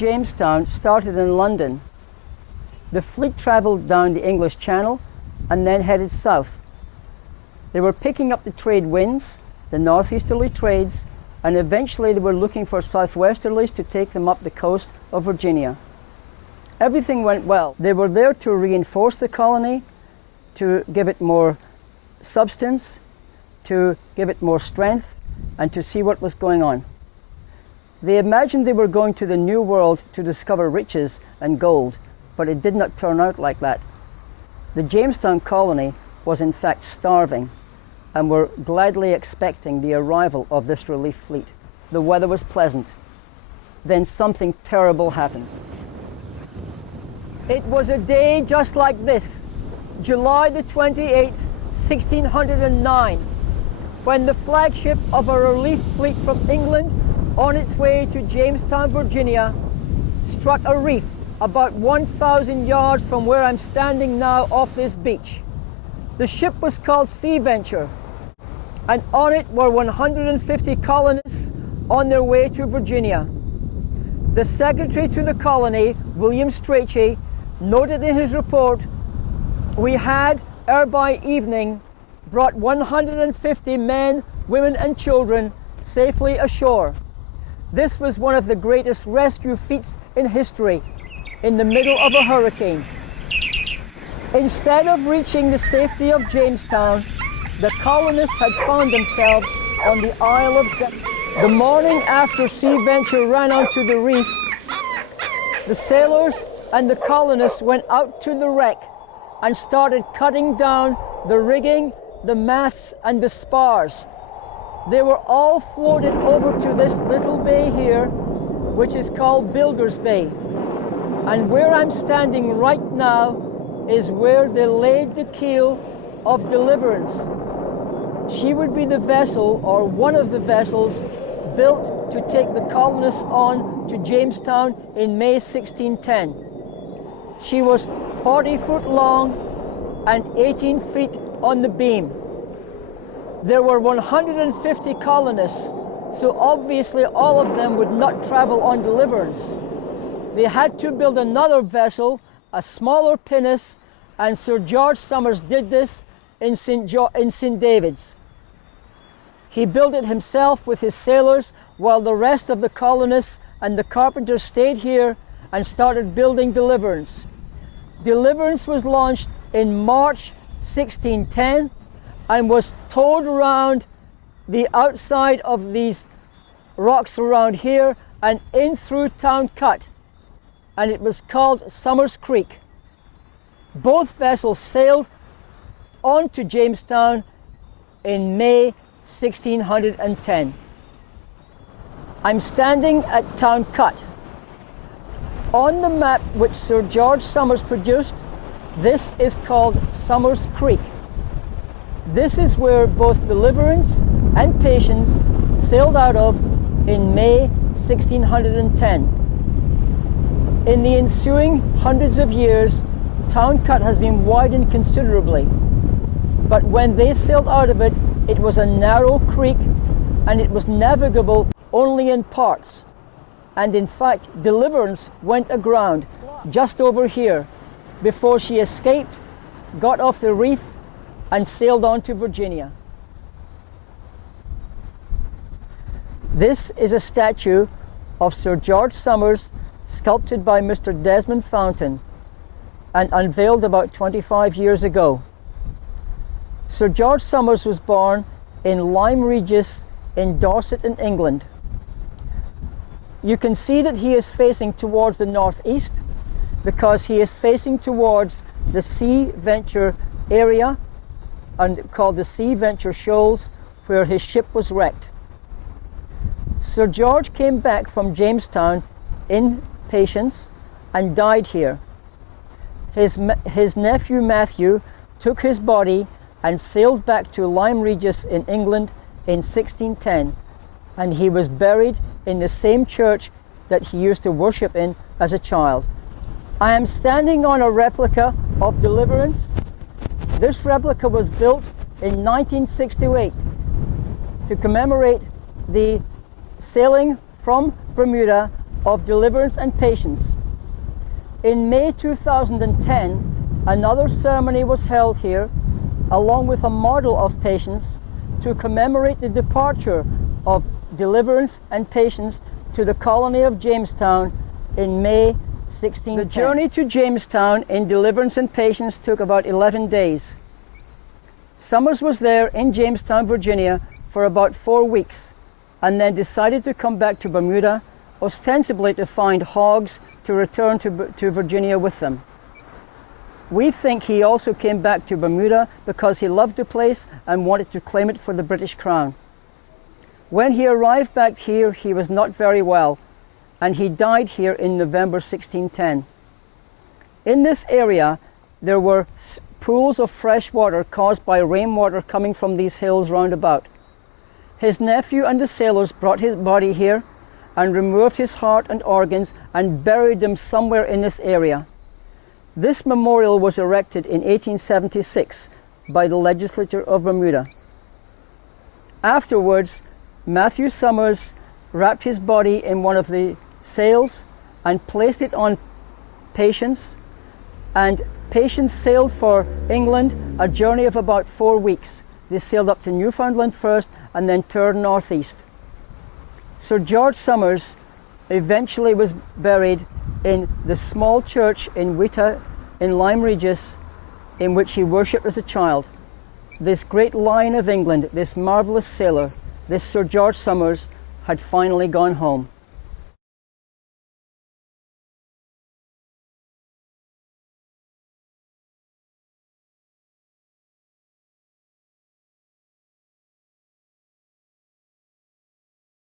Jamestown started in London. The fleet traveled down the English Channel and then headed south. They were picking up the trade winds, the northeasterly trades, and eventually they were looking for southwesterlies to take them up the coast of Virginia. Everything went well. They were there to reinforce the colony, to give it more substance, to give it more strength, and to see what was going on. They imagined they were going to the New World to discover riches and gold, but it did not turn out like that. The Jamestown colony was in fact starving and were gladly expecting the arrival of this relief fleet. The weather was pleasant. Then something terrible happened. It was a day just like this, July the 28th, 1609, when the flagship of a relief fleet from England on its way to Jamestown, Virginia, struck a reef about 1,000 yards from where I'm standing now off this beach. The ship was called Sea Venture, and on it were 150 colonists on their way to Virginia. The secretary to the colony, William Strachey, noted in his report, "We had, ere by evening, brought 150 men, women and children safely ashore. This was one of the greatest rescue feats in history, in the middle of a hurricane." Instead of reaching the safety of Jamestown, the colonists had found themselves on the Isle of Death. The morning after Sea Venture ran onto the reef, the sailors and the colonists went out to the wreck and started cutting down the rigging, the masts and the spars. They were all floated over to this little bay here, which is called Builder's Bay. And where I'm standing right now is where they laid the keel of Deliverance. She would be the vessel, or one of the vessels, built to take the colonists on to Jamestown in May 1610. She was 40 foot long and 18 feet on the beam. There were 150 colonists, so obviously all of them would not travel on Deliverance. They had to build another vessel, a smaller pinnace, and Sir George Somers did this in St. David's. He built it himself with his sailors, while the rest of the colonists and the carpenters stayed here and started building Deliverance. Deliverance was launched in March 1610 and was towed around the outside of these rocks around here and in through Town Cut, and it was called Summers Creek. Both vessels sailed on to Jamestown in May 1610. I'm standing at Town Cut. On the map which Sir George Somers produced, this is called Summers Creek. This is where both Deliverance and Patience sailed out of in May 1610. In the ensuing hundreds of years, Town Cut has been widened considerably, but when they sailed out of it, it was a narrow creek and it was navigable only in parts. And in fact, Deliverance went aground just over here before she escaped, got off the reef, and sailed on to Virginia. This is a statue of Sir George Somers, sculpted by Mr. Desmond Fountain and unveiled about 25 years ago. Sir George Somers was born in Lyme Regis in Dorset in England. You can see that he is facing towards the northeast because he is facing towards the Sea Venture area, and called the Sea Venture Shoals, where his ship was wrecked. Sir George came back from Jamestown in Patience and died here. His nephew Matthew took his body and sailed back to Lyme Regis in England in 1610, and he was buried in the same church that he used to worship in as a child. I am standing on a replica of Deliverance. This replica was built in 1968 to commemorate the sailing from Bermuda of deliverance and patience. In May 2010, another ceremony was held here, along with a model of patience, to commemorate the departure of deliverance and patience to the colony of Jamestowne in May 1610. The journey to Jamestowne in deliverance and patience took about 11 days. Summers was there in Jamestown, Virginia for about 4 weeks, and then decided to come back to Bermuda, ostensibly to find hogs to return to Virginia with them. We think he also came back to Bermuda because he loved the place and wanted to claim it for the British Crown. When he arrived back here, he was not very well, and he died here in November 1610. In this area, there were pools of fresh water caused by rainwater coming from these hills round about. His nephew and the sailors brought his body here and removed his heart and organs and buried them somewhere in this area. This memorial was erected in 1876 by the legislature of Bermuda. Afterwards, Matthew Summers wrapped his body in one of the sails and placed it on Patience, and Patience sailed for England, a journey of about 4 weeks. They sailed up to Newfoundland first and then turned northeast. Sir George Summers eventually was buried in the small church in Wita in Lyme Regis, in which he worshipped as a child. This great lion of England, this marvelous sailor, this Sir George Summers, had finally gone home.